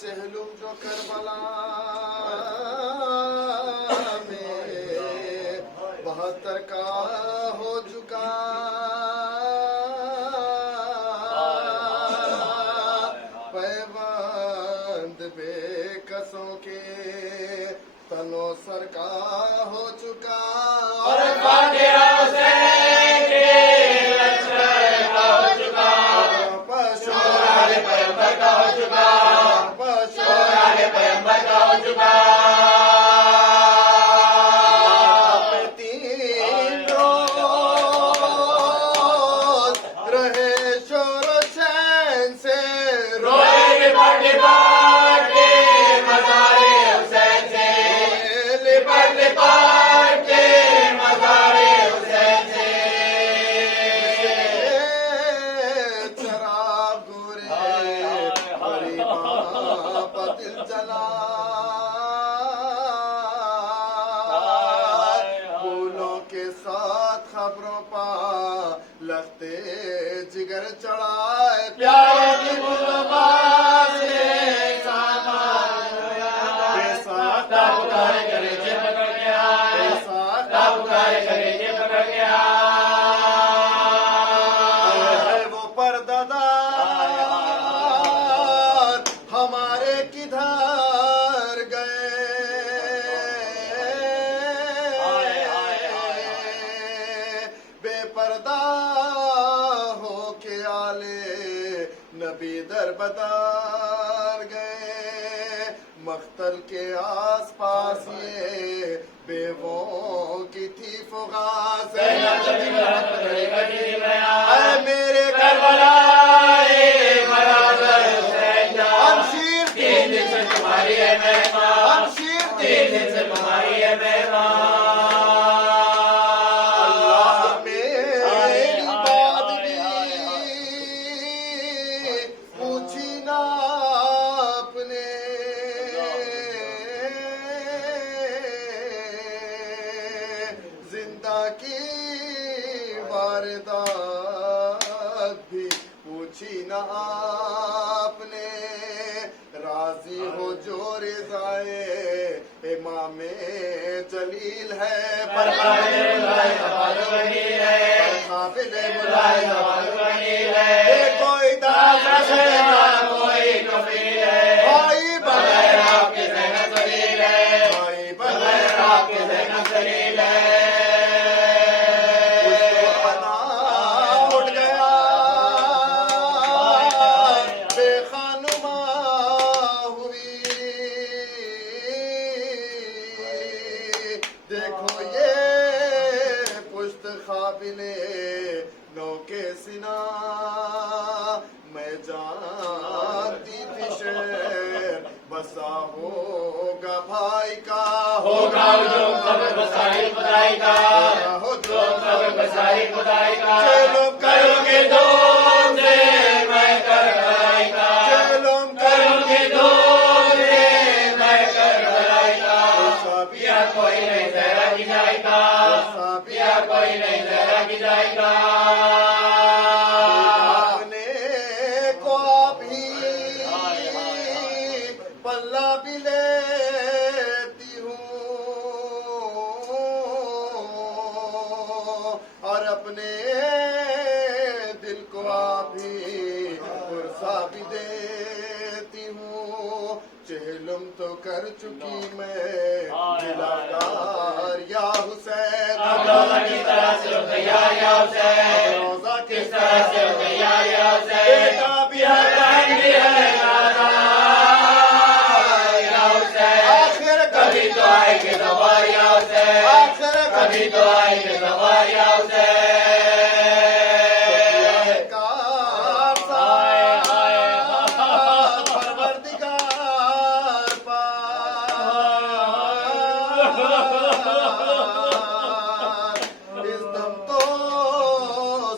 چہلم جو کربلا میں 72 کا ہو چکا، پیوند بے کسوں کے تنو سر کا ہو چکا، اور فاتحہ حسین کے لشکر کا ہو چکا، پشور پیغمبر کا ہو چکا، پیغمبر کا ہو چکا، تین روز رہے شور و چین سے، روئے لپٹ لپٹ کے مزار حسین سے، لپٹ لپٹ کے مزار حسین سے، چراغ گورے دل جلا، پھولوں کے ساتھ خبروں پا لگتے جگر چڑھائے، پیارے کی گلباز سے سامان بے ساختہ پکارے کرے جے پکڑ گیا، بے ساختہ پکارے کرے جے پکڑ گیا، وہ پردہ دار ہمارے کدھر گئے، بے پردہ ہو کے آلے نبی در بدار گئے، مختل کے آس پاس یہ بیووں کی تھی فغاز، اے میرے کربلا تمہاری ہے مہمان، تین دن سے تمہاری ہے مہمان، اللہ میری بات بھی پوچھی نا آپ نے، زندہ کی واردات بھی پوچھی نا آپ نے، راضی ہو جو رضائے امام جلیل ہے، پر قابل بلائے زوال وحیل ہے، پر قابل بلائے زوال وحیل ہے، دیکھو ادارہ سے نہ کوئی کفیل ہے، بھائی بغیر آپ کے ذہن سلیل ہے، بھائی بغیر آپ کے ذہن سلیل ہے، دیکھو یہ پشت قابل نو کے سنا، میں جانتی تھی شعر بسا ہوگا بھائی کا، ہوگا جو خبر بسائی خدائی کا، ہو جو خبر بسائی خدائی کا، چلو کرو گے دون سے میں کر بلائی کا، چلو کرو گے دون سے میں کر بلائی کا، پیا کوئی نہیں ذرا کی جائے گا، پیا کوئی نہیں ذرا کی جائے گا، اپنے کو بھی پلہ بھی لیتی ہوں، اور اپنے دل کو بھی پرسا بھی دیتی ہوں، چہلم تو کر چکی میں دلدار یا حسین، روزہ کس طرح سے ہو تیاریاں حسین، روزہ کس طرح سے ہو تیاریاں حسین، بیٹا بھی ہے بہن بھی ہے نانا یا حسین، آخر کبھی تو آئے گے زواریاں حسین، آخر کبھی تو آئے گے زواریاں حسین، کار پروردگار پاک اس دم تو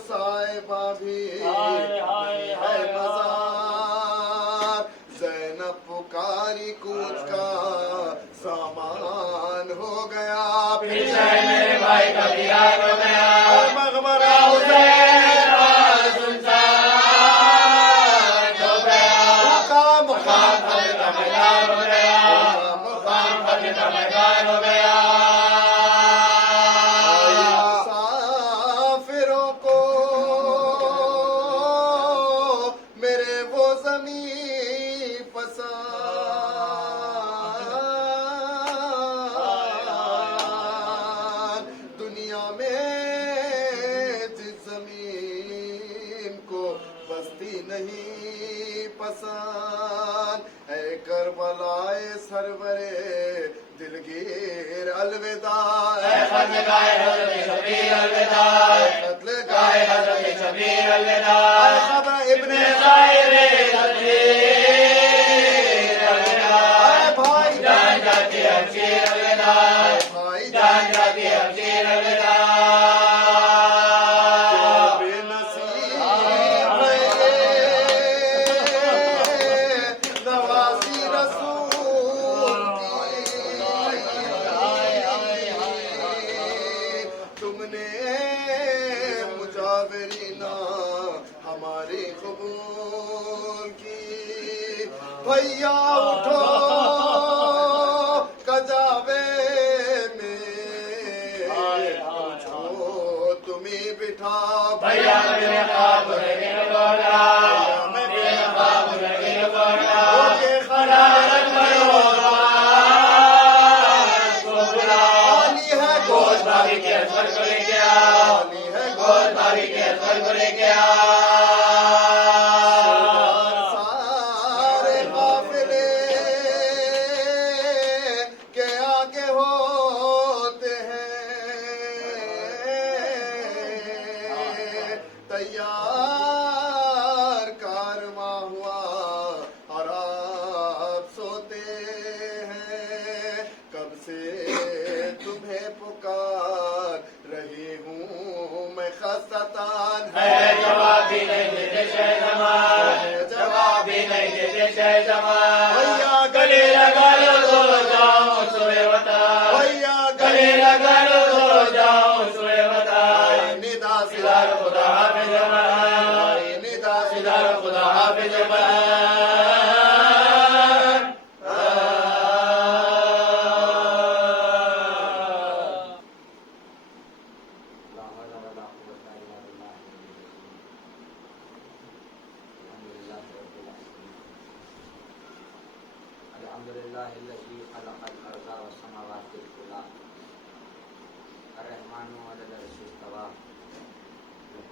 صاحبہ بھی ہے مزار، زینب پکاری کوچ کا سامان ہو گیا، پھر شہر میرے بھائی کا دیدار ہو گیا، مغبرہ حسین آج سنسان ہو گیا، مقام مقام فتح کا میدان ہو گیا، مقام فتح کا میدان ہو گیا، مسافروں کو میرے وہ زمین پسند، دنیا میں جس زمین کو بستی نہیں پسند، اے کربلائے سرورے دلگیر الوداع، اے قتل گائے حضرت شبیر الوداع، قتل گائے حضرت شبیر الوداع، اے خبر ابن ظاہر تدبیر الوداع، اے بھائی جان جاتی ہے شیر الوداع، بھائی جان جاتی ہے شیر الوداع، بے نصیب ہے یہ نوازی رسول کی، تم نے مجاورینہ ہماری قبول کی، بھیا اٹھو کجاوے میں پوچھو تمہیں بٹھا، بھیا میرے خواب لگے بولا، میرے خواب لگے بولا، یہ خرا خرارت برولا کو بلا، عالی ہے گوشت بھاری کے اثر کو لے گیا، عالی ہے گوشت بھاری کے اثر کو لے گیا، سارے قافلے کے آگے ہوتے ہیں، تیار کارواں ہوا اور آپ سوتے ہیں، کب سے تمہیں پکار رہی ہوں میں خستتان، ہے جواب بھی نہیں دیتے شہ زمان، جواب بھی نہیں دیتے شہ زمان، بھیا گلے لگا لو تو جاؤ سوئے وطن، بھیا گلے لگا لو تو جاؤ سوئے وطن، ندا سدار خدا حافظ من، ندا سدار خدا حافظ من، الحمد للہ الذی خلق الارض والسماوات العلی الرحمن علی العرش استوى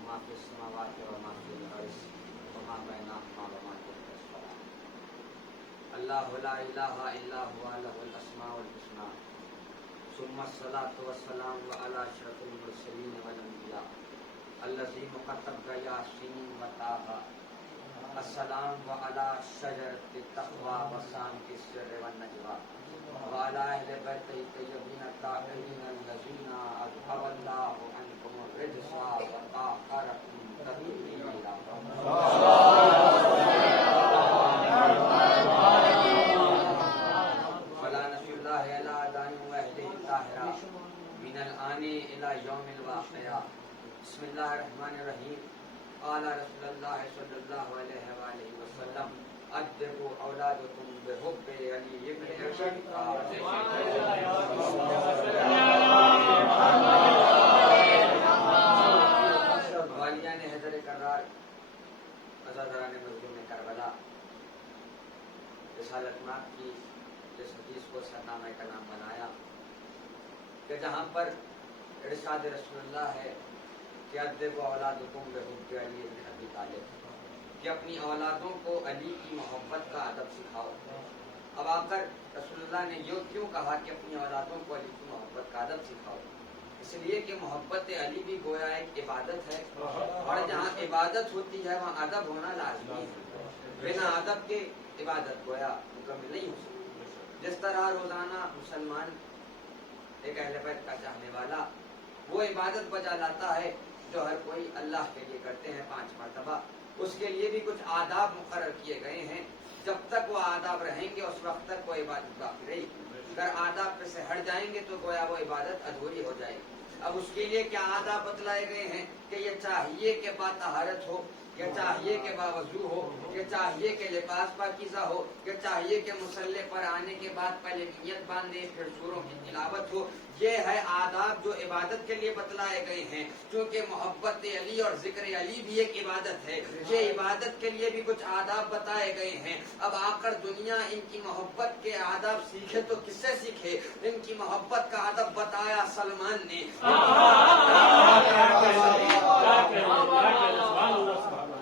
ما فی السماوات وما فی الارض وما بینہما وما تحت الثرى اللہ لا الہ الا هو له الاسماء الحسنى ثم الصلاة والسلام علی اشرف المرسلین والانبیاء الذین قد یاسین وطٰہٰ السلام وعلی شجرۃ التقوی وسام السر والنجوى وعلی اہل بیتہ الطیبین الطاہرین الذین اذھب اللہ عنکم الرجس وطہرکم تطہیرا ولا نصر اللہ علی اعداء واہلہ الطاہرہ من الآن الی یوم الواقعہ بسم اللہ الرحمن الرحیم قال رسول اللہ صلی اللہ علیہ وآلہ وسلم ادبوا اولادکم بحب علی ابن ابی طالب والیان حیدر کرار عزاداران مظلوم کربلا رسالت مات کی اس حدیث کو سرنامہ کا نام بنایا کہ جہاں پر ارشاد رسول اللہ ہے کہ ادب اولادکم بحب علی بن ابی طالب، کہ اپنی اولادوں کو علی کی محبت کا ادب سکھاؤ۔ اب آ کر رسول اللہ نے یہ کیوں کہا کہ اپنی اولادوں کو علی کی محبت کا ادب سکھاؤ؟ اس لیے کہ محبت علی بھی گویا ایک عبادت ہے، اور جہاں عبادت ہوتی ہے وہاں ادب ہونا لازمی ہے، بنا ادب کے عبادت گویا مکمل نہیں ہو سکتی۔ جس طرح روزانہ مسلمان ایک اہل بیت کا چاہنے والا وہ عبادت بجا لاتا ہے جو ہر کوئی اللہ کے لیے کرتے ہیں 5 مرتبہ، اس کے لیے بھی کچھ آداب مقرر کیے گئے ہیں۔ جب تک وہ آداب رہیں گے اس وقت تک وہ عبادت باقی رہے گی، اگر آداب پہ سے ہٹ جائیں گے تو گویا وہ عبادت ادھوری ہو جائے گی۔ اب اس کے لیے کیا آداب بتلائے گئے ہیں کہ یہ چاہیے کہ باطہارت ہو، یہ چاہیے کہ باوضو ہو، یہ چاہیے کہ لباس پاکیزہ ہو، یہ چاہیے کہ مصلی پر آنے کے بعد پہلے نیت باندھے پھر سوروں کی تلاوت ہو۔ یہ ہے آداب جو عبادت کے لیے بتلائے گئے ہیں، کیونکہ محبت علی اور ذکر علی بھی ایک عبادت ہے، یہ عبادت کے لیے بھی کچھ آداب بتائے گئے ہیں۔ اب آ کر دنیا ان کی محبت کے آداب سیکھے تو کس سے سیکھے؟ ان کی محبت کا ادب بتایا سلمان نے۔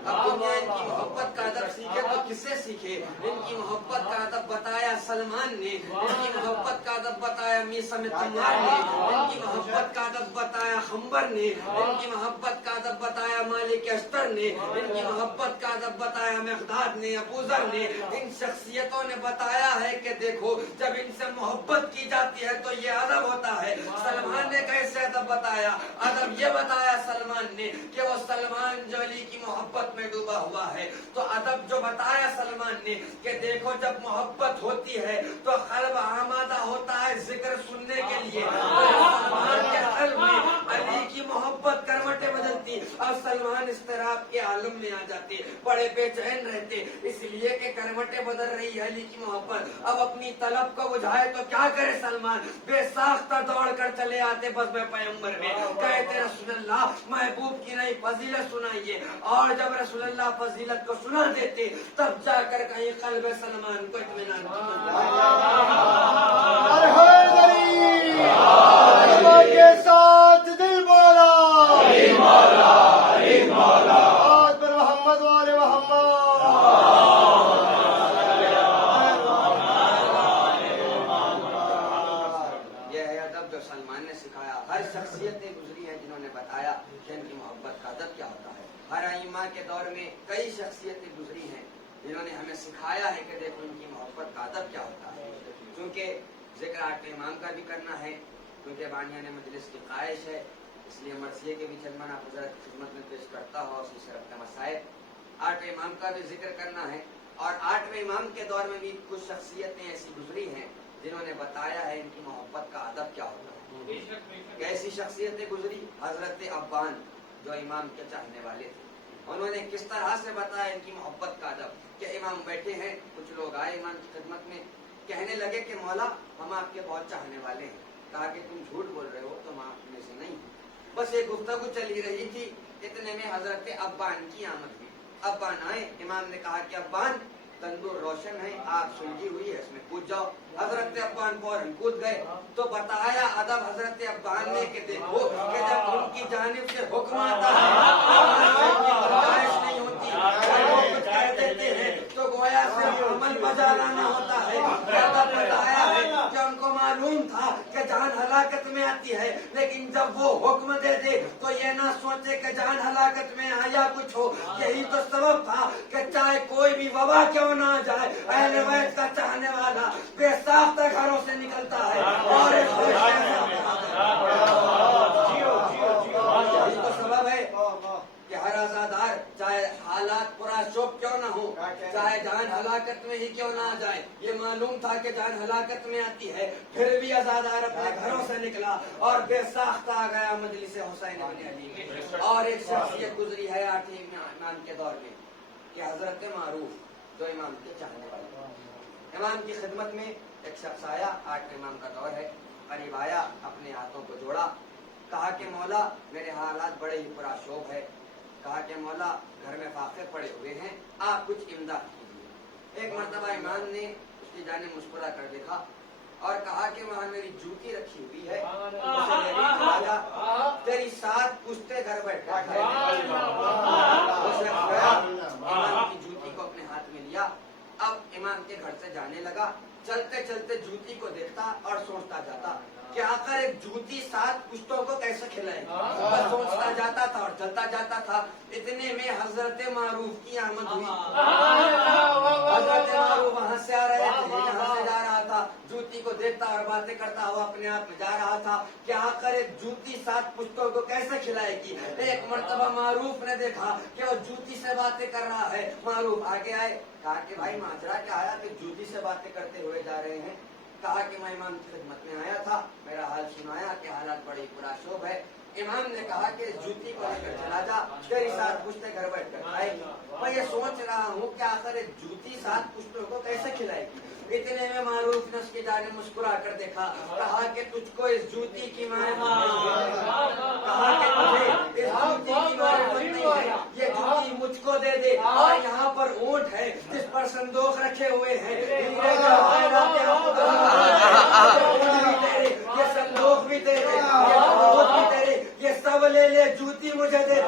اب دنیا ان کی محبت کا ادب سیکھے تو کس سے سیکھے؟ ان کی محبت کا ادب بتایا سلمان نے، ان کی محبت کا ادب بتایا میثم تمار نے، ان کی محبت کا ادب بتایا خنبر نے، ان کی محبت کا ادب بتایا مالک اشتر نے، ان کی محبت کا ادب بتایا مقداد نے، ابو ذر نے۔ ان شخصیتوں نے بتایا ہے کہ دیکھو جب ان سے محبت کی جاتی ہے تو یہ ادب ہوتا ہے۔ سلمان نے کیسے ادب بتایا؟ ادب یہ بتایا سلمان نے کہ وہ سلمان جو علی کی محبت میں ڈوبا ہوا ہے، تو ادب جو بتایا سلمان نے کہ دیکھو جب محبت ہوتی ہے تو قلب آمادہ ہوتا ہے ذکر سننے کے لیے، سلمان کے قلب میں علی کی محبت کروٹیں بدلتی اور سلمان اضطراب کے عالم میں آ جاتے، بڑے بے چین رہتے، اس لیے کہ کروٹیں بدل رہی ہے علی کی محبت۔ اب اپنی طلب کو بجھائے تو کیا کرے سلمان؟ بے ساختہ دوڑ کر چلے آتے بس میں پیغمبر میں، کہتے رسول اللہ محبوب کی نئی فضیلت سنائیے، اور جب رسول اللہ فضیلت کو سنا دیتے تب جا کر کہیں قلب سلمان کو اطمینان کے ساتھ دل بولا آج پر محمد والے محمد۔ یہ ہے ادب جو سلمان نے سکھایا۔ ہر شخصیتیں گزری ہیں جنہوں نے بتایا کہ ان کی محبت کا ادب کیا ہوتا ہے۔ ہر ائمہ کے دور میں کئی شخصیتیں گزری ہیں جنہوں نے ہمیں سکھایا ہے کہ دیکھو ان کی محبت کا ادب کیا ہوتا ہے۔ کیونکہ ذکر آٹھ امام کا بھی کرنا ہے، کیونکہ بانیان مجلس کی خواہش ہے، اس لیے مرثیے کے بھی چلمان آپ حضرت کی خدمت میں پیش کرتا ہوں، اسی سے ربط مسائل۔ 8 امام کا بھی ذکر کرنا ہے، اور 8ویں امام کے دور میں بھی کچھ شخصیتیں ایسی گزری ہیں جنہوں نے بتایا ہے ان کی محبت کا ادب کیا ہوتا ہے۔ ایسی شخصیتیں گزری حضرت عبان جو امام کے چاہنے والے تھے، انہوں نے کس طرح سے بتایا ان کی محبت کا ادب کہ امام بیٹھے ہیں، کچھ لوگ آئے امام کی خدمت میں، کہنے لگے کہ مولا ہم آپ کے بہت چاہنے والے ہیں۔ کہا کہ تم جھوٹ بول رہے ہو، تم آپ میں سے نہیں۔ بس ایک گفتگو چلی رہی تھی، اتنے میں حضرت عبان کی آمد ہوئی۔ عبان آئے، امام نے کہا کہ عبان تندور روشن ہے، آگ سلگی ہوئی ہے، اس میں کود جاؤ۔ حضرت عبان فوراً کود گئے تو بتایا ادب حضرت عبان نے کہ دیکھو کہ جب ان کی جانب سے حکم آتا ہے گنجائش نہیں ہوتی، وہ کچھ کہہ دیتے ہیں تو گویا صرف عمل بجا لانا ہوتا ہے۔ ادب بتایا ہے کہ ان کو معلوم تھا کہ جان ہلاکت میں آتی ہے، لیکن جب وہ حکم دے دے تو یہ نہ سوچے کہ جان ہلاکت میں آیا کچھ ہو۔ یہی تو سبب تھا کہ چاہے کوئی بھی وبا کیوں نہ آ جائے، اہل بیت کا چاہنے والا بے ساختہ گھروں سے نکلتا ہے اور یہی تو سبب ہے کہ ہر عزادار چاہے حالات پورا شوق کیوں نہ ہو، چاہے جان ہلاکت میں ہی کیوں نہ آ جائے، یہ معلوم تھا کہ جان ہلاکت میں آتی ہے، پھر بھی عزادار اپنے گھروں سے نکلا اور بے ساختہ آ گیا مجلس حسین بن علی میں۔ اور ایک شخصیت گزری ہے 8ویں امام کے دور میں کہ حضرت معروف جو امام کے چاہنے والے، امام کی خدمت میں ایک شخص آیا، 8ویں امام کا دور ہے، قریب آیا، اپنے ہاتھوں کو جوڑا، کہا کہ مولا میرے حالات بڑے ہی پرآشوب ہے، کہا کہ مولا گھر میں فاقے پڑے ہوئے ہیں، آپ کچھ امداد کیجیے۔ ایک مرتبہ امام نے اس کی جانب مسکرا کر دیکھا اور کہا کہ وہاں میری جوتی رکھی ہوئی ہے، اسے لے لی راجا، تیری 7 پشتے گھر بیٹھا ہے۔ وہ شخص گیا، امام کی جوتی کو اپنے ہاتھ میں لیا، اب امام کے گھر سے جانے لگا، چلتے چلتے جوتی کو دیکھتا اور سوچتا جاتا کہ آخر ایک جوتی 7 پشتوں کو کیسے کھلائے گی۔ بس سوچتا جاتا تھا اور چلتا جاتا تھا، اتنے میں حضرت معروف کی آمد ہوئی۔ حضرت معروف وہاں سے آ رہے تھے، یہاں سے جا رہا تھا، جوتی کو دیکھتا اور باتیں کرتا ہوا اپنے آپ میں جا رہا تھا کہ آخر ایک جوتی 7 پشتوں کو کیسے کھلائے گی۔ ایک مرتبہ معروف نے دیکھا کہ وہ جوتی سے باتیں کر رہا ہے، معروف آگے آئے، کہا کہ بھائی ماجرا کیا آیا کہ جوتی سے باتیں کرتے ہوئے جا رہے ہیں؟ کہا کہ میں امام کی خدمت میں آیا تھا، میرا حال سنایا کہ حالات بڑی پراشوب ہے۔ امام نے کہا کہ جوتی کو لے کر چلا جا، تیری 7 پشتے گھر بیٹھ کر کھائے گی۔ میں یہ سوچ رہا ہوں کہ آخر ایک جوتی 7 پشتوں کو کیسے کھلائے گی۔ اتنے میں معروف نے اس کی جانب مسکرا کر دیکھا، کہا کہ تجھ کو اس جوتی کی معرفت، کہا کہ تجھے اس جوتی کی معرفت نہیں ہے، یہ جوتی مجھ کو دے دے۔ اور یہاں پر اونٹ ہے جس پر صندوق رکھے ہوئے ہیں، یہ صندوق بھی تیرے، یہ تابوت بھی تیرے، یہ سب لے لے، جوتی مجھے دے دے۔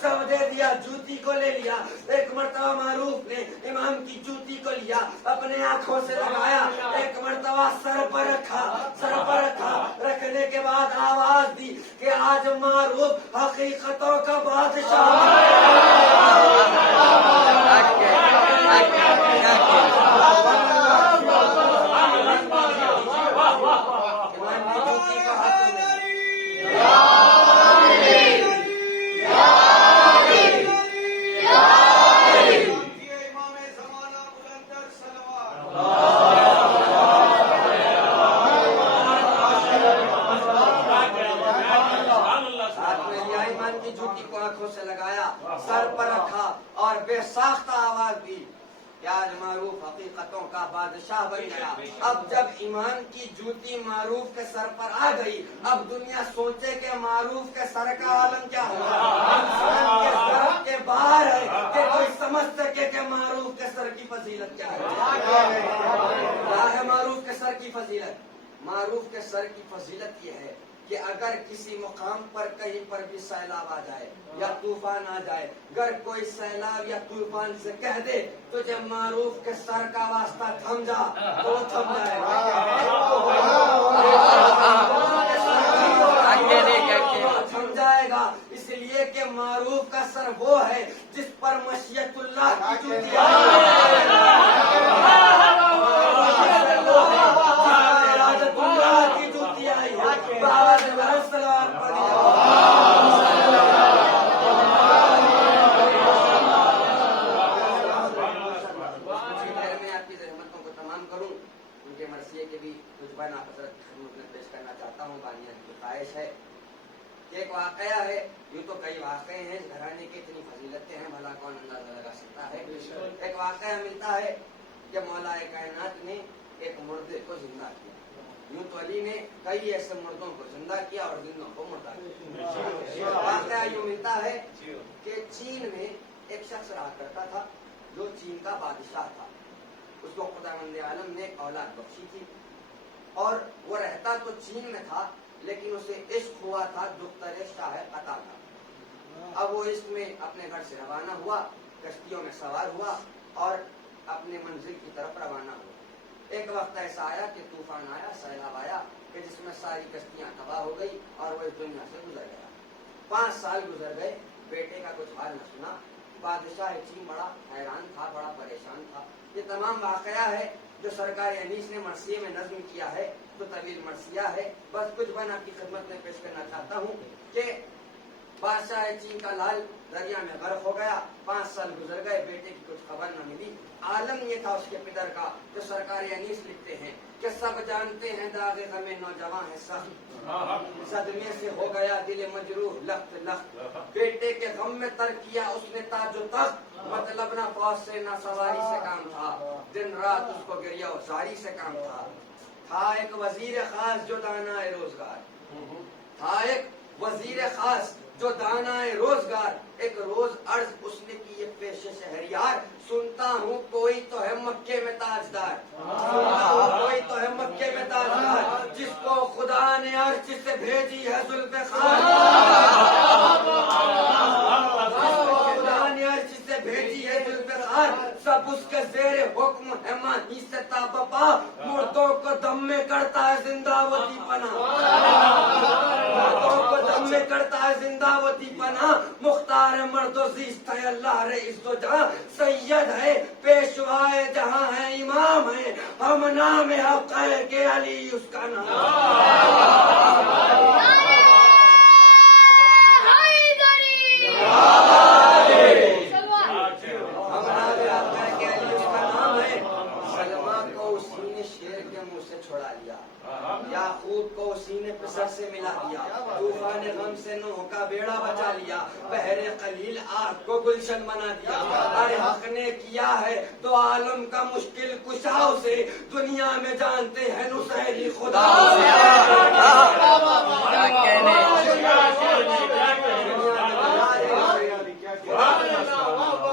سب دے دیا، جوتی کو لے لیا۔ ایک مرتبہ معروف نے امام کی جوتی کو لیا، اپنے آنکھوں سے لگایا، ایک مرتبہ سر پر رکھا، سر پر رکھا، رکھنے کے بعد آواز دی کہ آج معروف حقیقتوں کا بادشاہ بن گیا۔ اب جب ایمان کی جوتی معروف کے سر پر آ گئی، اب دنیا سوچے کہ معروف کے سر کا عالم کیا ہوگا۔ انسان کے سر کے باہر ہے کہ کوئی سمجھ سکے کہ معروف کے سر کی فضیلت کیا ہے۔ کیا ہے معروف کے سر کی فضیلت؟ معروف کے سر کی فضیلت یہ ہے کہ اگر کسی مقام پر کہیں پر بھی سیلاب آ جائے یا طوفان آ جائے، اگر کوئی سیلاب یا طوفان سے کہہ دے تو جب معروف کے سر کا واسطہ تھم جا تو وہ تھم جائے تھم جائے گا، اس لیے کہ معروف کا سر وہ ہے جس پر مشیت اللہ کی جوتی ایک واقعہ ہے، یوں تو کئی واقعے ہیں، گھرانے کی اتنی فضیلتیں ہیں بھلا کون اندازہ لگا سکتا ہے۔ ایک واقعہ ملتا ہے کہ مولا کائنات نے ایک مردے کو زندہ کیا، یوں تو علی نے کئی ایسے مردوں کو زندہ کیا اور زندوں کو مردہ کیا۔ واقعہ یوں ملتا ہے کہ چین میں ایک شخص رہا کرتا تھا جو چین کا بادشاہ تھا، اس کو خداوند عالم نے اولاد بخشی تھی اور وہ رہتا تو چین میں تھا لیکن اسے عشق ہوا تھا دختر شاہ قطع کا۔ اب وہ عشق میں اپنے گھر سے روانہ ہوا، کشتیوں میں سوار ہوا اور اپنے منزل کی طرف روانہ ہوا۔ ایک وقت ایسا آیا کہ طوفان آیا، سیلاب آیا کہ جس میں ساری کشتیاں تباہ ہو گئی اور وہ اس دنیا سے گزر گیا۔ 5 سال گزر گئے، بیٹے کا کچھ حال نہ سنا۔ بادشاہ چین بڑا حیران تھا، بڑا پریشان تھا۔ یہ تمام واقعہ ہے جو سرکار انیس نے مرثیے میں نظم کیا ہے، تو طویل مرثیہ ہے، بس کچھ بن آپ کی خدمت میں پیش کرنا چاہتا ہوں کہ بادشاہ چین کا لال دریا میں غرق ہو گیا، 5 سال گزر گئے، بیٹے کی کچھ خبر نہ ملی۔ عالم یہ تھا اس کے پدر کا جو سرکار انیس لکھتے ہیں کہ سب جانتے ہیں داغ غم نوجوان ہے سخت، صدمے سے ہو گیا دل مجروح لخت لخت، بیٹے کے غم میں ترک کیا اس نے تاج و تخت، مطلب نہ فوج سے نہ سواری سے کام تھا، دن رات اس کو گریہ و زاری سے کام تھا ایک وزیر خاص جو دانا روزگار، تھا ایک وزیر خاص جو دانا روزگار، ایک روز عرض اس نے کی یہ پیش شہریار، سنتا ہوں کوئی تو ہے مکے میں تاجدار، سنتا ہوں کوئی تو ہے مکے میں تاجدار، بھیجی ہے ذوالفقار، خدا نے عرش سے بھیجی ہے ذوالفقار، سب اس کے زیر حکم ہے ماہی سے تابپا، مردوں کو دم میں کرتا ہے زندہ وتی پناہ، مردوں کو دم میں کرتا ہے زندہ وتی پناہ، مختار مرد و زیست ہے اللہ رئیس و جہاں، سید ہے پیشوائے جہاں ہے امام ہے، ہم نام حق ہے کہ علی اس کا نام، چھوڑا لیا، یعقوب کو اسی نے پسر سے ملا دیا، طوفان غم سے نوح کا بیڑا بچا لیا، بحر قلیل آگ کو گلشن بنا دیا، ارے حق نے کیا ہے تو عالم کا مشکل کشا اسے، دنیا میں جانتے ہیں نصیری خدا اسے،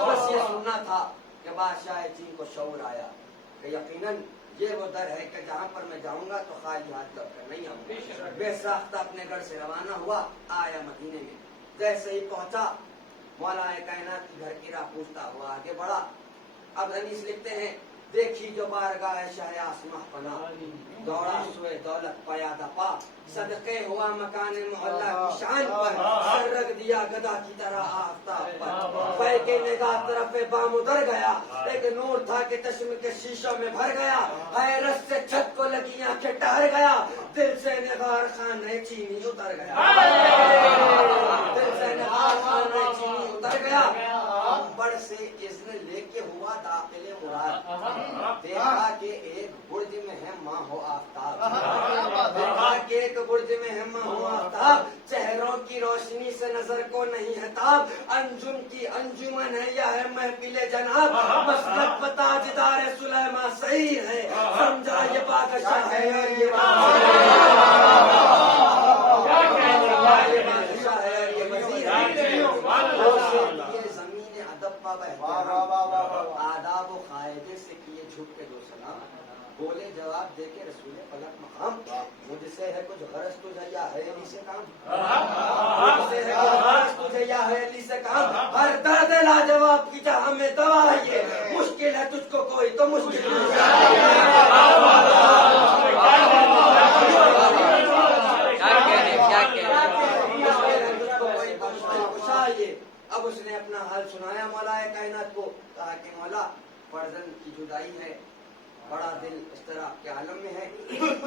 بس یہ سننا تھا کہ بادشاہ چین کو شعور آیا کہ یقیناً یہ وہ در ہے کہ جہاں پر میں جاؤں گا تو خالی ہاتھ لوٹ کر نہیں آؤں گا، بے ساختہ اپنے گھر سے روانہ ہوا، آیا مدینے میں، جیسے ہی پہنچا مولا کائنات کی گھر کی راہ پوچھتا ہوا آگے بڑھا، اب انیس لکھتے ہیں دیکھی جو بارگاہ شاہ آسماں پناہ، دوڑا سوئے دولت پیادہ پا، صدقے ہوا مکان محلہ کی شان پر، سر رکھ دیا گدا کی طرح آفتاب پر، پے کے نگاہ طرف بام ادھر گیا، ایک نور تھا کہ چشم کے شیشوں میں بھر گیا، حیرت سے چھت کو لگی آنکھیں ٹہر گیا، دل سے نگار خانہ چینی اتر گیا، دل سے نگار خانہ چینی اتر گیا، بڑھ سے اذن لے کے ہوا داخل مراد، دیکھا کہ ایک برج میں ہے ماہ و آفتاب، دیکھا کہ ایک برج میں ہے ماہ و آفتاب، چہروں کی روشنی سے نظر کو نہیں ہے تاب، انجم کی انجمن ہے یا ہے محفل جناب، مسلک و تاجدار سلیمان صحیح ہے، سمجھا یہ بادشاہ ہے اور یہ بادشاہ ہے اور یہ وزیر ہے، زمین ادب پا آداب و قاعدے سے کیے جھک کے دو سلام، بولے جواب دے کے رسول فلک مقام، مجھ سے ہے کچھ غرض تجھے یا ہے علی سے کام، مجھ سے ہے کچھ غرض تجھے یا ہے علی سے کام، ہر درد لاجواب کی جہاں میں دوا ہے یہ، مشکل ہے تجھ کو کوئی تو مشکل اب اس نے اپنا حال سنایا مولا کائنات کو، کہا کہ مولا فرزند کی جدائی ہے، بڑا دل اضطراب کے عالم میں ہے،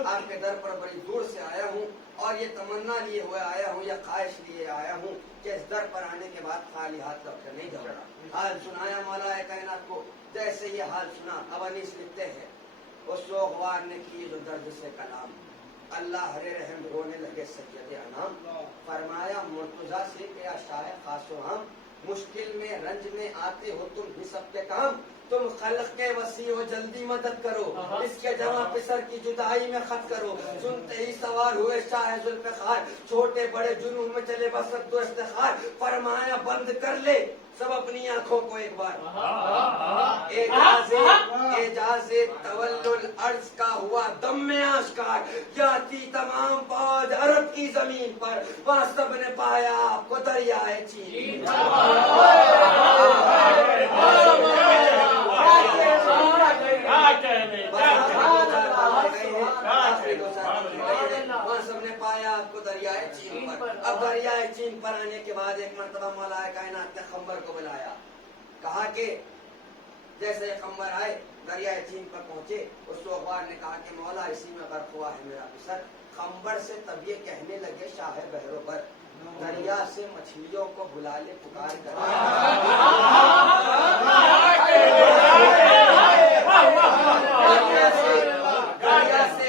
آپ کے در پر بڑی دور سے آیا ہوں اور یہ تمنا لیے ہوئے آیا ہوں یا خواہش لیے آیا ہوں کہ اس در پر آنے کے بعد خالی ہاتھ لوٹ کر نہیں جاؤں گا، حال سنایا مولا کائنات کو، جیسے یہ حال سنا اب انیس لکھتے ہیں اس سوغوار نے کی جو درد سے کلام، اللہ ہرے رحم رونے لگے سید انام، فرمایا مرتضیٰ سے کہ شاہ خاص و عام، مشکل میں رنج میں آتے ہو تم بھی سب کے کام، تم خلق کے وسیع ہو جلدی مدد کرو، اس کے جمع پسر کی جدائی میں خط کرو، سنتے ہی سوار ہوئے شاہ ذوالفقار، چھوٹے بڑے جنون میں چلے بسط و استخار، فرمایا بند کر لے سب اپنی آنکھوں کو ایک بار، اعجاز تولل عرض کا ہوا دم میں آشکار، جاتی تمام فوج عرب کی زمین پر، وہاں سب نے پایا آپ کو دریائے چین، وہاں سب نے پایا آپ کو دریائے چین پر، اب دریائے چین پر آنے کے بعد ایک مرتبہ مولا کائنات نے خمبر کو بلایا، کہا کہ جیسے خمبر آئے دریائے چین پر پہنچے، اس سوغوار نے کہا کہ مولا اسی میں غرق ہوا ہے میرا پسر، خمبر سے تب یہ کہنے لگے شاہ بحروں پر، دریا سے مچھلیوں کو بلا لے پکار کر،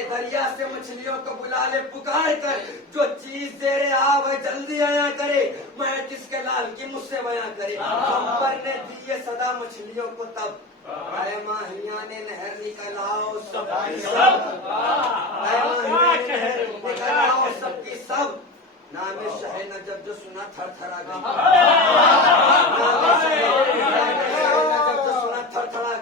دریا سے مچھلیوں کو بلا لے پکار کر، جو چیز زیر آب ہے جلدی آیا کرے، میں جس کے لال کی مجھ سے بیاں کرے، خمبر نے دی یہ صدا مچھلیوں کو تب، اے ماہیان نہر نکل آؤ سب کی سب، اے ماہیان نہر نکل آؤ سب کی سب، نام شاہ نجف جو سنا تھر تھرا گئی، نام شاہ نجف جو سنا تھر تھرا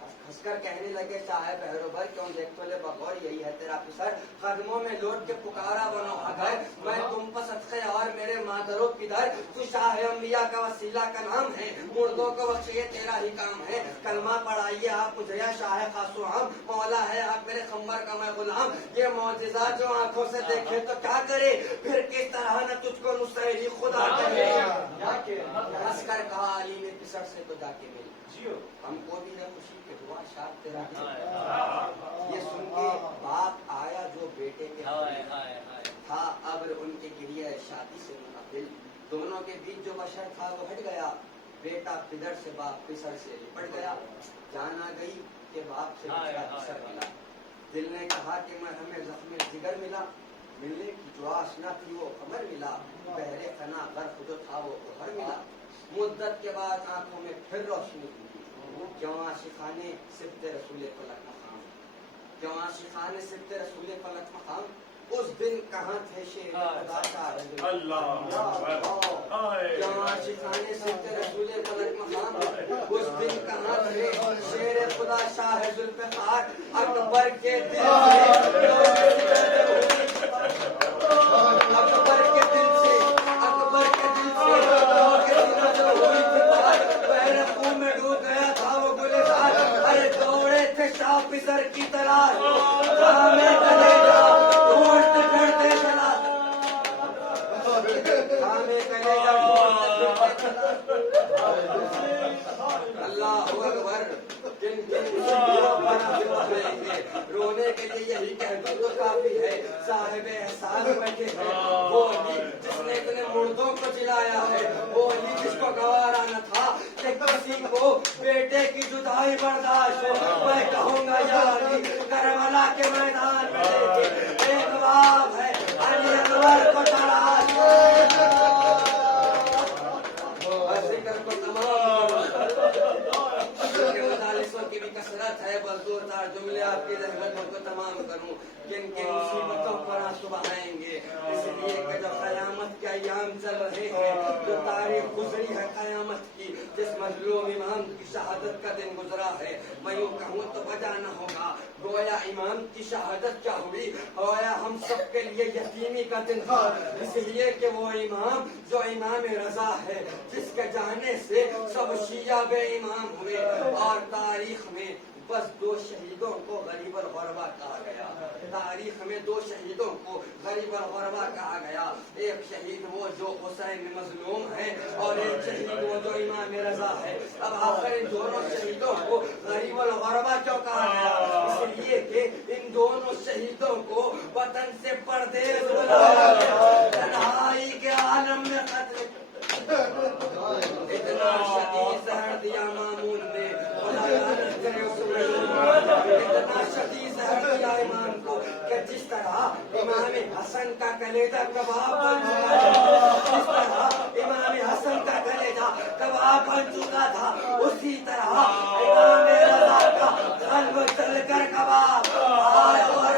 ہنس کر کہنے لگے شاہ بہروبر کیوں دیکھتے لے بغور یہی ہے تیرا پسر قدموں میں لوٹ کے پکارا بنو اگر میں تم پر صدقے اور میرے مادروں کی در تو شاہ انبیاء کا وسیلہ کا نام ہے مردوں کو بخشیے تیرا ہی کام ہے کلمہ پڑھائیے آپ مجھے یا شاہ خاص و عام مولا ہے آپ میرے خمر کا میں غلام یہ معجزہ جو آنکھوں سے دیکھے تو کیا کرے پھر کس طرح نہ تجھ کو نصیری خدا کہے ہنس کر کہا علی نے پسر سے تو جا کے مل ہم کو بھی نہ خوشی کہ ہوا شاہ تیرا یہ سن کے باپ آیا جو بیٹے کے تھا اب ان کے گریہ شادی سے منقل دونوں کے بیچ جو بشر تھا وہ ہٹ گیا بیٹا پدر سے باپ پسر سے لپٹ گیا جان آ گئی کہ باپ سے پسر ملا دل نے کہا کہ میں ہمیں زخم جگر ملا ملنے کی جو آس نہ تھی وہ خبر ملا بہرے فنا غرق جو تھا وہ گوہر ملا مدت کے بعد آنکھوں میں پھر روشنی ہوئی کیوں عاشقانے صفت رسول فلک مقام کیوں عاشقانے صفت رسول فلک مقام اس دن کہاں تھے شیر خدا شاہ کیوں عاشقانے صفت رسول فلک مقام اس دن کہاں تھے شیر خدا شاہ ذوالفقار اکبر کے دل پسر کی تلاش ہمیں کلیجا ڈھونڈتے پھرتے چلا ہمیں کلیجا ڈھونڈتے اللہ اکبر جن رونے کے لیے یہی کہہ دوں تو کافی ہے صاحب احسان بیٹھے ہیں وہ علی جس نے اتنے مردوں کو جلایا ہے وہ علی جس کو گوارا نہ تھا کہ کسی کو بیٹے کی جدائی برداشت ہو میں کہوں گا یا علی کربلا کے میدان میں دیکھے ایک باپ ہے علی اکبر کو تلاش ذکر کو تمام مدارسوں کی بھی کثرت ہے بس دو چار جملے آپ کی رحمتوں کو تمام کروں جن کے مصیبتوں پر آنسو بہائیں گے اس لیے کہ جو قیامت کے ایام چل رہے ہیں جو تاریخ گزری ہے قیامت کی جس مظلوم امام کی شہادت کا دن گزرا ہے میں یوں کہوں تو وجہ نہ ہوگا گویا امام کی شہادت کیا ہوئی گویا ہم سب کے لیے یتیمی کا دن تھا اس لیے کہ وہ امام جو امام رضا ہے جس کے جانے سے سب شیعہ بے امام ہوئے اور تاریخ میں بس دو شہیدوں کو غریب الغربا کہا گیا تاریخ میں دو شہیدوں کو غریب الغربا کہا گیا ایک شہید وہ جو حسین مظلوم ہے اور ایک شہید وہ جو امام رضا ہے اب آخر ان دونوں شہیدوں کو غریب الغربا کیوں کہا گیا اس لیے کہ ان دونوں شہیدوں کو وطن سے پردیس بلایا گیا تنہائی کے عالم میں قتل اتنا شدید زہر دیا مامون نے اتنا شدید زہر دیا امام کو کہ جس طرح امام حسن کا کلیجہ کباب بن چکا تھا جس طرح امام حسن کا کلیجہ کباب بن چکا تھا اسی طرح امام رضا کا قلب چل کر کباب آج اور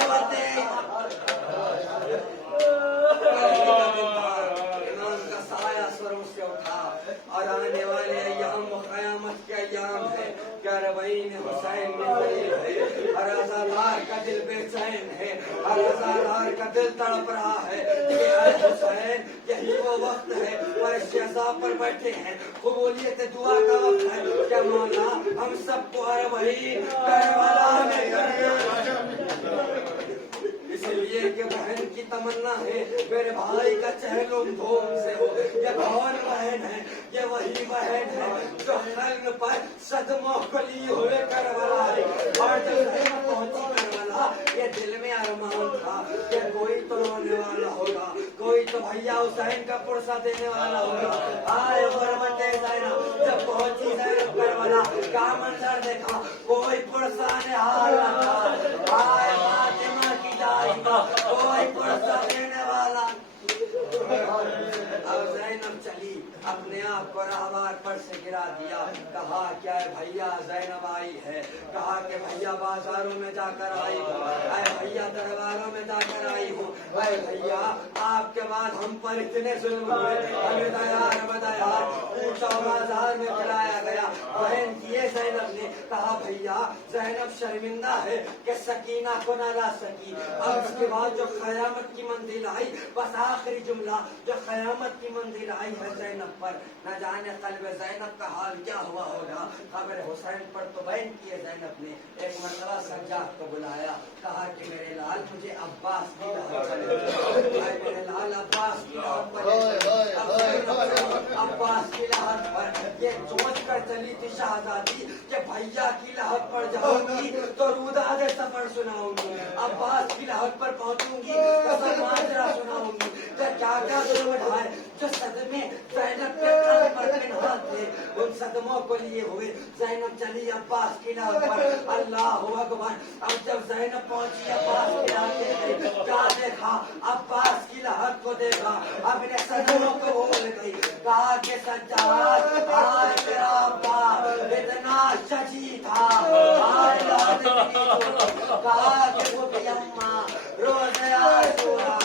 امام کا سایہ سروں سے اٹھا اور آنے والے ایام و قیامت کے ایام ہے کیا ربعین حسین میں ذلیل ہے ہر ازادار کا دل بے چین ہے ہر ازادار کا دل تڑپ رہا ہے کہ اے حسین یہی وہ وقت ہے فرش عذاب پر بیٹھے ہیں قبولیت دعا کا وقت ہے کیا مولا ہم سب کو اربعین کربلا میں کرنا اس لیے کہ بہن کی تمنا ہے میرے بھائی کا چہلم دھوم سے ہو یہ کون بہن ہے یہ وہی بہن ہے جو خلن پر صدموں کو لی ہوئے کربلا ہے اور جب پہنچی کربلا یہ دل میں ارمان تھا کہ کوئی تو رونے والا ہوگا کوئی تو بھیا حسین کا پرسہ دینے والا ہوگا آئے غربت زینب جب پہنچی زینب کربلا کا منظر دیکھا کوئی پرسہ نہال نہ تھا آئے فاطمہ کی جائی کا کوئی پرسہ دینے والا اب زینب چلی اپنے آپ کو راہوار پر سے گرا دیا کہا کیا بھیا زینب آئی ہے کہا کہ بھیا بازاروں میں جا کر آئی ہوں اے بھیا درباروں میں جا کر آئی ہوں اے بھیا آپ کے بعد ہم پر اتنے ظلم ہوئے ہمیں دیار بدیار بازار میں بلایا گیا. بہن کی یہ زینب نے کہا بھیا زینب شرمندہ ہے کہ سکینہ کو نہ لا سکی. اب اس کے بعد جو قیامت کی منزل آئی, بس آخری جملہ جو قیامت کی منزل آئی ہے زینب پر, نہ جانے قلب زینب کا حال کیا ہوا ہوگا. خبر حسین پر تو بہن کی زینب نے ایک مرتبہ سجاد کو بلایا, کہا کہ میرے لال مجھے عباس کی لہر پر, میرے لال عباس کی لہر پر, عباس کی لہر پر یہ سوچ کر چلی تھی شہزادی کہ بھیا کی لہر پر جاؤں گی تو روداد سفر سناؤں گی, عباس کی لہر پر پہنچوں گی تو سب ماجرا سناؤں گی. کیا کیا ظلم ڈھائے جو صدمے زینب کے قلب پر پنہاں تھے, ان صدموں کو لیے ہوئے زینب چلی عباس کی لہر پر. اللہ اکبر. اب جب زینب پہنچی عباس کی لہر پہ, کیا دیکھا, عباس کی لہر کو دیکھا, اپنے صدموں کو بھول گئی. کہا کہ سجاد آج میرا عباس اتنا شجی تھا, آج کہا کہ وہ بھی اماں روز عاشورا